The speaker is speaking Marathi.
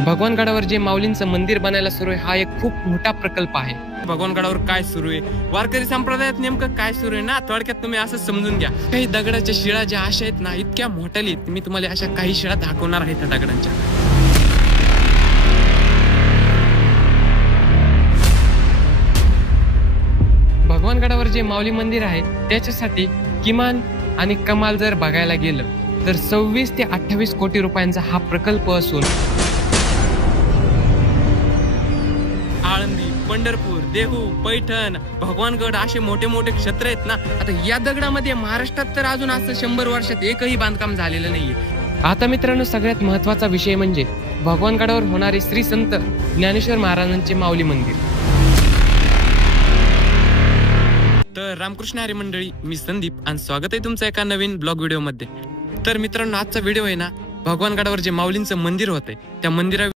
भगवानगडावर जे माऊलींचं मंदिर बनायला सुरू आहे हा एक खूप मोठा प्रकल्प आहे। भगवानगडावर काय सुरू आहे, वारकरी संप्रदायात नेमकं काय सुरू आहे ना, थोडक्यात तुम्ही असं समजून घ्या। काही दगडाच्या शिळा ज्या अशा आहेत ना, इतक्या मोठ्या आहेत, मी तुम्हाला अशा काही शिळा दाखवणार आहे त्या दगडांच्या। भगवानगडावर जे माऊली मंदिर आहे त्याच्यासाठी किमान आणि कमाल जर बघायला गेलं तर 26 ते 28 कोटी रुपयांचा हा प्रकल्प असून आळंदी, पंढरपूर, देहू, पैठण, भगवानगड असे मोठे मोठे क्षेत्र आहेत ना। आता या दगडामध्ये महाराष्ट्रात तर अजून असं 100 वर्षात एकही बांधकाम झालेलं नाहीये। आता मित्रांनो, सगळ्यात महत्त्वाचा विषय म्हणजे भगवानगडावर होणारे श्री संत ज्ञानेश्वर महाराजांचे माऊली मंदिर। तर रामकृष्ण हरी मंडळी, मी संदीप आणि स्वागत आहे तुमचं एका नवीन ब्लॉग व्हिडिओ मध्ये। तर मित्रांनो, आजचा व्हिडिओ आहे ना, भगवानगडावर जे माऊलींचं मंदिर होतंय त्या मंदिरा